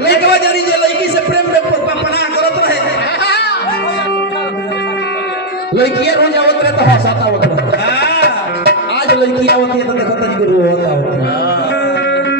लइकवा जानी जे लइकी से प्रेम में पनाह करत रहे लइकिया रोज आवत रहे तो हंसाता आवत रहे। हां आज लइकी आवत है तो देखो तनी को रोता होता।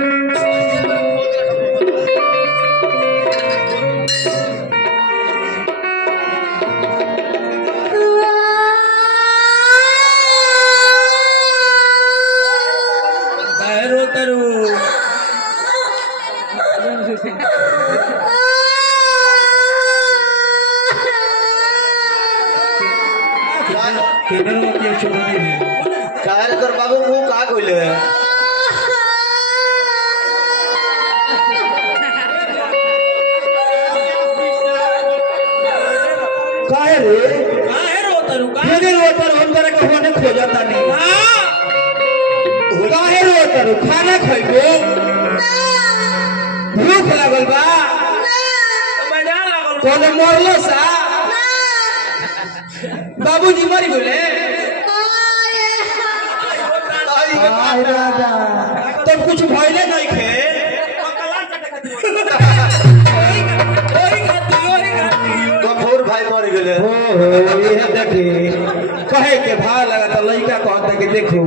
काहे तोर बाबू मुंह का कइले काहे रोतरू काहे रोतरू हम तोरे के होने खोजता नहीं। काहे रोतरू खाना खइबो भूख लागल बा मजा लागल कोने मरलो सा बाबूजी मर गेले राजा तब कुछ भइले नहीं खे गफूर भाई मर गेले हो ये देखी कहे के भाव लगा तो लइका कहता कि देखो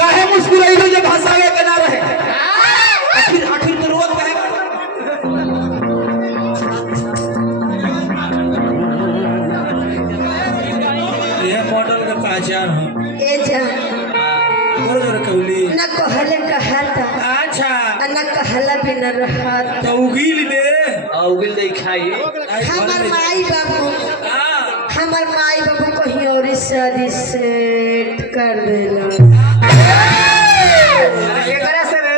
काहे मुस्कुराइलो जे भाषावे के ना रहे आखिर आखिर तो रोत काहे ये मॉडल का पहचान है ए जा जोर कौली न कहले कहता अच्छा न कहला भी न रहत तो उगिल दे उगिल दे खाई हमर माई बाबू कहीं और शादी सेट कर देला एकरा से रे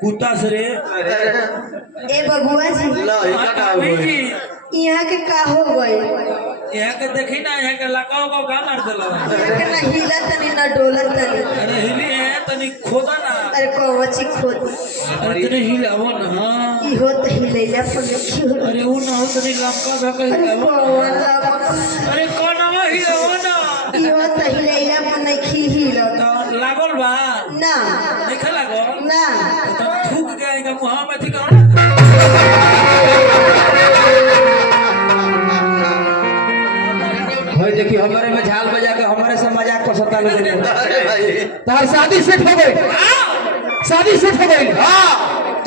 कुत्ता से रे ए बबुआ जी ला इका का होई यहाँ के का हो गए यहाँ के देखी ना यहाँ के लकाओ को का मार देला यहाँ के ना हिला तनी ना डोला तनी अरे हिली है तनी खोदा ना अरे कौची खोद अरे तनी हिलावो ना हां इहो त हिलैला पर क्यों अरे वो ना हो तनी लंका धक हिलावो अरे कोनवा हिलावो ना इहो त हिलैला पर नहीं खी हिला तो लागल बा ना नहीं लागो ना तो थूक के आएगा मुंह में ठीक करो भाई देखिए हमारे में झाल बजा के हमारे से मजाक कर सकता है। अरे भाई तार शादी सेट हो गई शादी सेट हो गई हां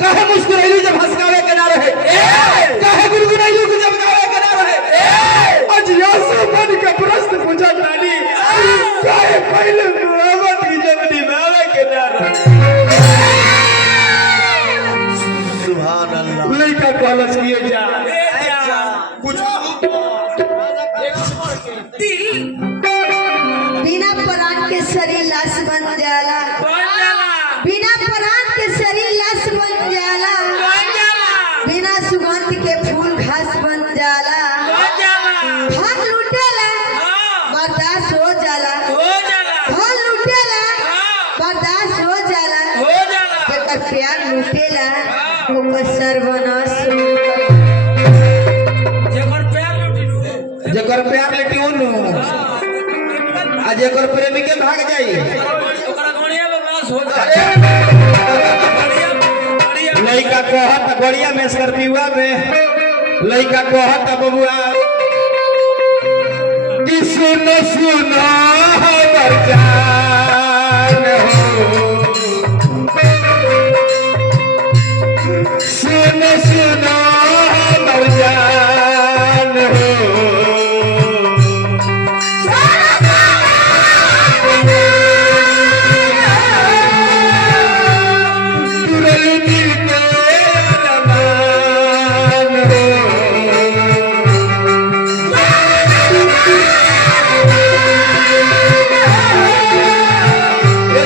काहे मुस्कुराइली जब हंसकावे के ना रहे काहे गुरगुराइली जब गावे के ना रहे आज यासु बन के प्रश्न पूछा रानी काहे पहले मोहब्बत की जब निभावे के ना रहे सुभान अल्लाह लइका कॉलेज किए जा कुछ बिना प्राण के शरीर लाश बन जाला बिना प्राण के शरीर लाश बन जाला बिना सुगंध के फूल घास बन जाला धन लुटेला बर्दाश्त हो जाला धन लुटेला बर्दाश्त हो जाला जेकर प्यार लुटेला ओकर सर्वनाश जेकर प्यार लेटी ओनु आज एकर प्रेमी के भाग जाई ओकरा गणिया में नाश हो जाए लइका कहत गड़िया में स्कॉर्पियो में लइका कहत बबुआ कि सुनो सुनो हमर जान हो सुनो सुनो हमर जान हो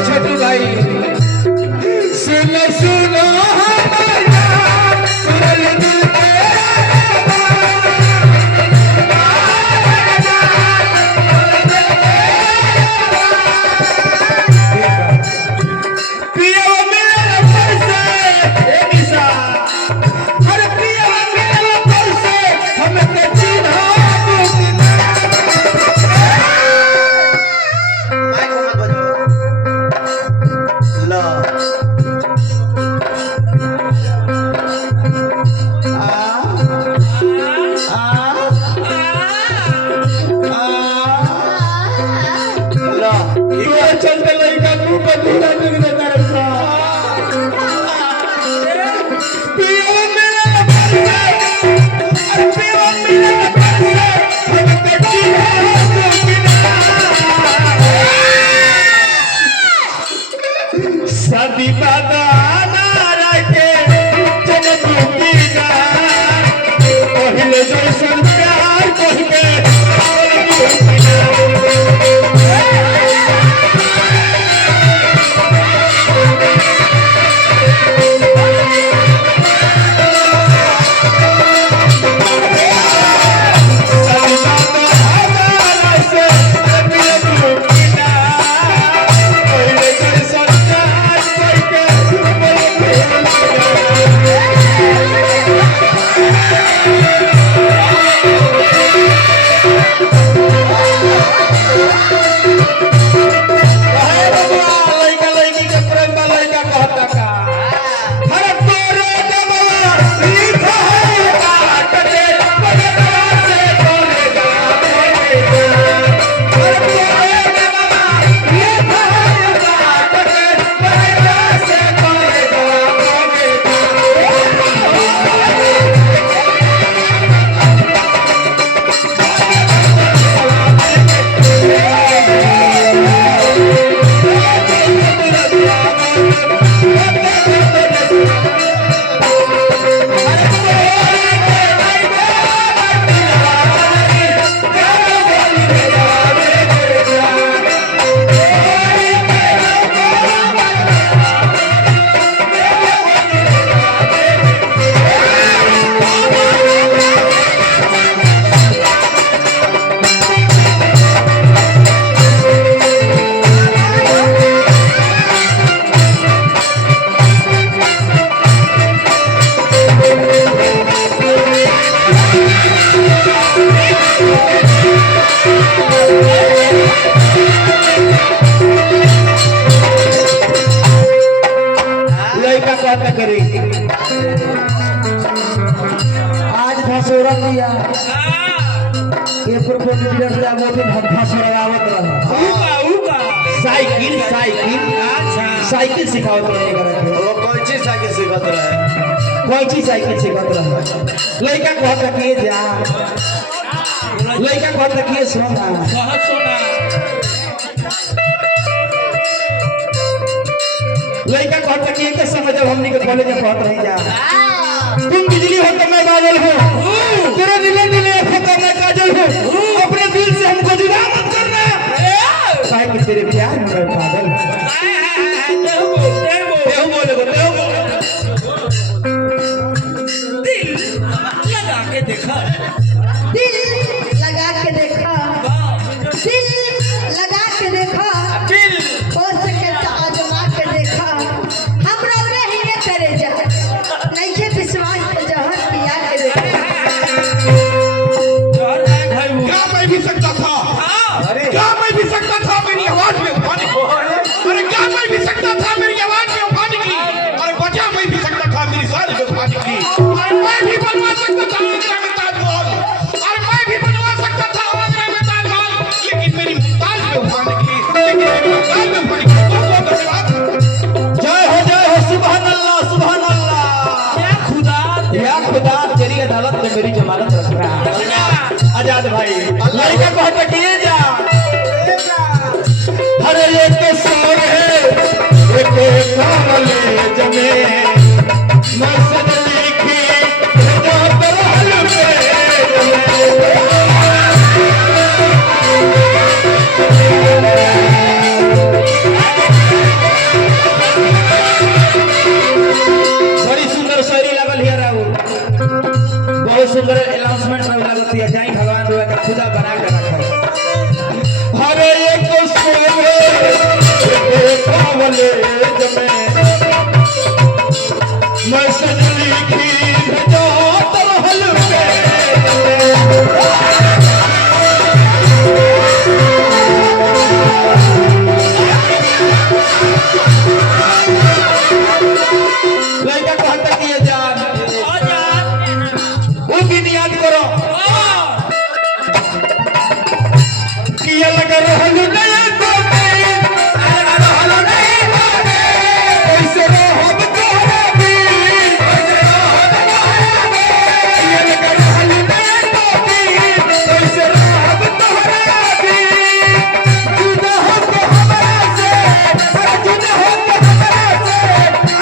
छोटू भाई ली आज धसोरत दिया ये प्रोपोज डीलर से वो भी धसोरावत रहा साइकिल साइकिल साइकिल सिखावत रहे वो कौन सी साइकिल सिखत रहे कोई चीज साइकिल सिखावत रहा लड़का कहता कि जा लड़का कहता कि सोना लड़का कहता कि एक समय जब हमनी के कॉलेज में पढ़त रही जा तुम बिजली हो तो मैं बादल हूँ तेरे नीले नीले आंखों का मैं काजल हूँ अपने दिल से हमको जुदा मत करना काहे कि तेरे प्यार में मैं पागल हूँ देव बोले दिल लगा के देखा दिल लगा के देखा हो सके तो आजमा के देखा हमरा नहीं ये करे जा नहीं के विश्वास पे जहर पिया के देखा क्या मैं भी सकता था क्या मैं भी सकता था मेरी आवाज में उठाने को अरे क्या मैं भी सकता था मेरी आवाज में उठाने की अरे बचा मैं भी सकता था मेरी सारी में उठाने की अरे मैं भी बनवा सकता था आगरा में ताजमहल अरे मैं भी बनवा सकता था आगरा में ताजमहल लेकिन मेरी मुमताज में उठाने की लेकिन मेरी मुमताज में उठाने की बहुत बहुत धन्यवाद जय हो सुभान अल्लाह या खुदा तेरी अदालत में मेरी जमानत रखना आजाद भाई लड़का कहता किए जा हर एक सोर है एक कामले जमे मैं सद लिखी जो तरहल पे बड़ी सुंदर शायरी लागल हिया राहुल बहुत सुंदर अनाउंसमेंट में लागत है जाई भगवान रुआ का खुदा बना के रखा हर एक सोए एक कावले जमे मैं सजली की जो तरहल पे लड़का कहता कि ये जान वो दिन याद करो कि ये लगा रहल नहीं कोने लगा रहल नहीं कोने कैसे रहब तोहरा भी कैसे रहब तोहरा भी ये लगा रहल नहीं कोने कैसे रहब तोहरा भी जुदा हो तो हमरा से अरे जुदा हो तो हमरा से अरे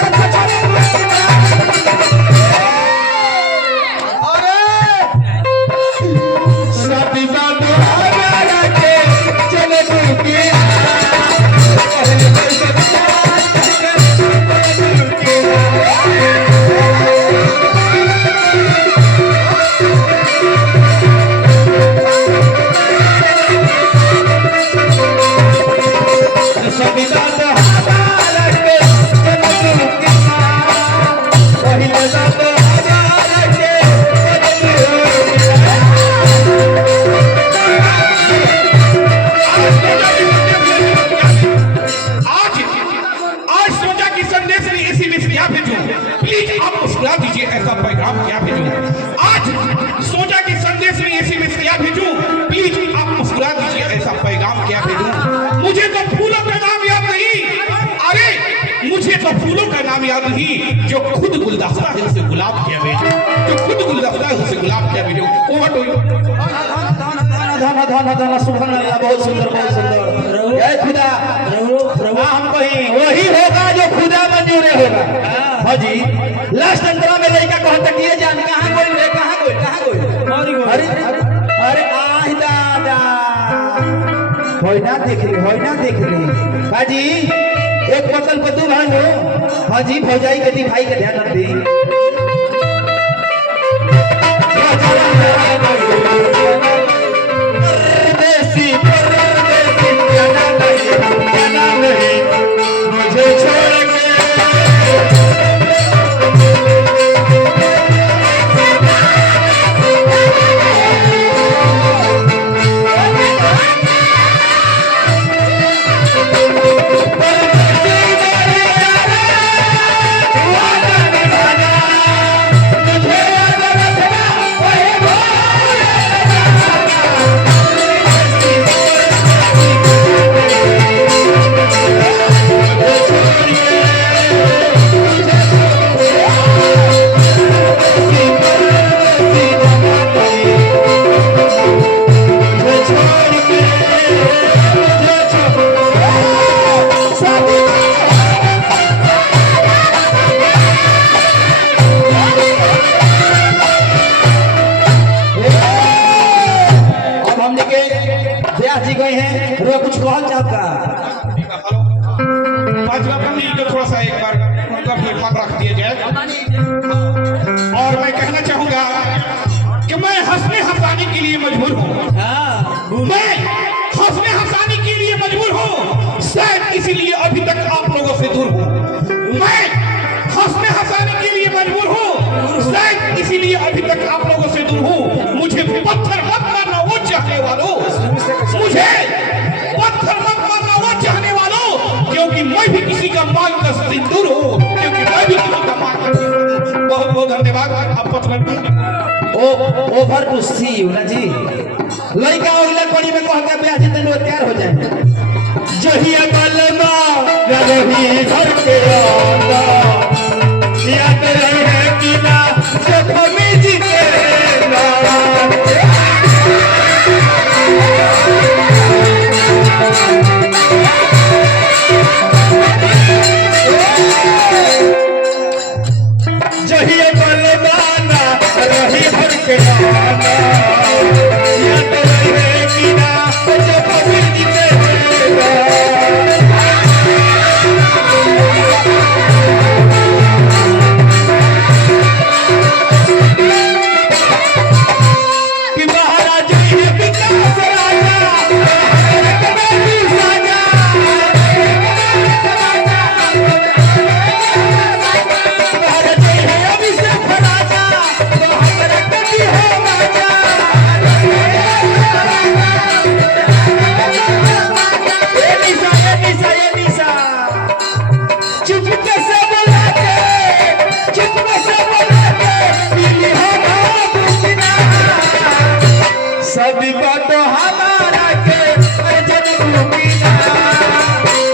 छोड़े शादी बाबू हमारा के चले के पहले कैसे शादी बाबू हमारा के चले के पहले बाबू हमारा के आज सोचा कि संदेश में इसी में क्या भेजूं प्लीज आप मुस्कुरा दीजिए ऐसा पैगाम क्या भेजूं आज सोचा कि संदेश में इसी में क्या भेजूं प्लीज आप मुस्कुरा दीजिए ऐसा पैगाम क्या भेजूं मुझे तो फूलों का नाम याद नहीं अरे मुझे तो फूलों का नाम याद नहीं जो खुद गुलदस्ता है उसे गुलाब क्या भेजूं जो खुद गुलदस्ता है उसे गुलाब क्या भेजूं ओवर टू यू धन सुभान अल्लाह बहुत सुंदर जय खुदा हम कहीं वही होगा जो खुदा मंजूर होगा हाँ जी लास्ट अंतरा में लड़का कहता कि ये जान कहाँ कोई अरे अरे आह दादा होइना देख रही हाजी एक बोतल पर दू भानु हाजी भौजाई के दी भाई के ध्यान दी परदेसी जाना नहीं मुझे छोड़ के परदेसी कहल जाओ का पांचवा पंडित को थोड़ा सा एक बार उनका भी ध्यान रख दिया जाए। और मैं कहना चाहूंगा कि मैं हंसने हंसाने के लिए मजबूर हूँ। मैं हंसने हंसाने के लिए मजबूर हूँ, शायद इसीलिए अभी तक आप लोगों से दूर हूँ। मैं हंसने हंसाने के लिए मजबूर हूँ, शायद इसीलिए अभी तक आप लोगों से दूर हूँ। मुझे पत्थर मत मारना वो चाहने वालों, मुझे पत्थर मत मारना वो चाहने वालों, क्योंकि मैं भी किसी का मांग का सिंदूर हूँ, क्योंकि मैं भी किसी का मांग का सिंदूर हूँ। बहुत बहुत धन्यवाद। आप पत्थर ओवर टू सी यू ना जी। लड़का अगला कड़ी में कह के ब्याह जितने लोग तैयार हो जाए। जहिया बलमा रही घर के आंदा, याद रहे कि ना जब हमें जीते ना। जहिया बलमा रही घर के आंदा, याद रहे कि ना जब हमें जीते ना। कि महाराज ये विकास राजा कबीर साजा, महाराज ये अभिषेक राजा तो हमारा कभी हो राजा। ये निशा चुपके से बोला के, चुपके से बोला के पीली हो बुकिना। सभी बात हमारा के अर्जन बुकिना,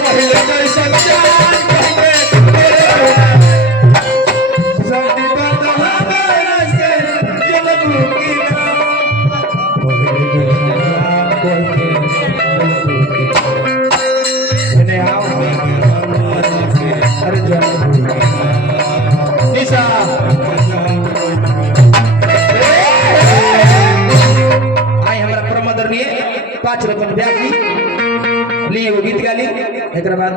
पहले दर्शन जान कहते तेरे होना। सभी बात हमारा से जन बुकिना, पहले दर्शन जान कहते इन्हें आओ अर्जन बुकिना। निशा आई हमारा परम आदरणीय 5 रत्न व्यास जी लिए वो गीत गाली एक बाद